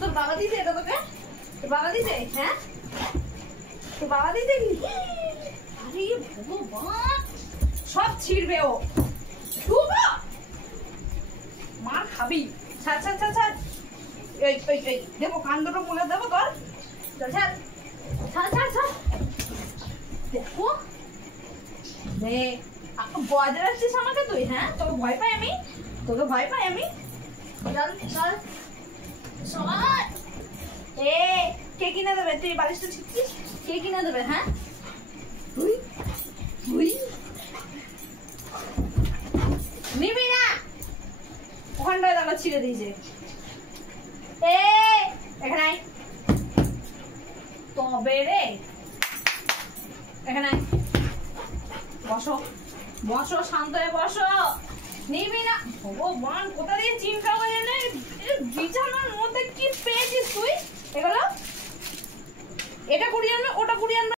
তোর বাবা দিছে এটা তোকে? তোর বাবা দিছে? হ্যাঁ তোর বাবা দিছে কি? আরে ভগবান, সব ছিড়বে ও। মার খাবি। ছাড় ছাড় ছাড় ছাড়। এই এই এই দেবো, কান দুটো মুলে দেবো তোর। ছাড় ছাড় ছাড় ছাড়। দেখো ভয় দেখাচ্ছিস আমাকে তুই? হ্যাঁ তোকে ভয় পাই আমি? তোকে ভয় পাই আমি? চল চল সবাই। কে কিনে দেবে? তুই বালিশটা ছিটছিস, কে কিনে দেবে? হ্যাঁ তুই তুই নিবি না? ওখানটায় তারা ছিঁড়ে দিয়েছে। এখানে তবে রে, এখানে বসো বসো, শান্ত হয়ে বসো। নিবি না? ভগবান, কোথা দিয়ে চিন্তা করে জানে বিছানার মধ্যে কি পেয়েছিস তুই? এগুলো এটা কুড়িয়ে আনবে, ওটা কুড়িয়ে আনবে।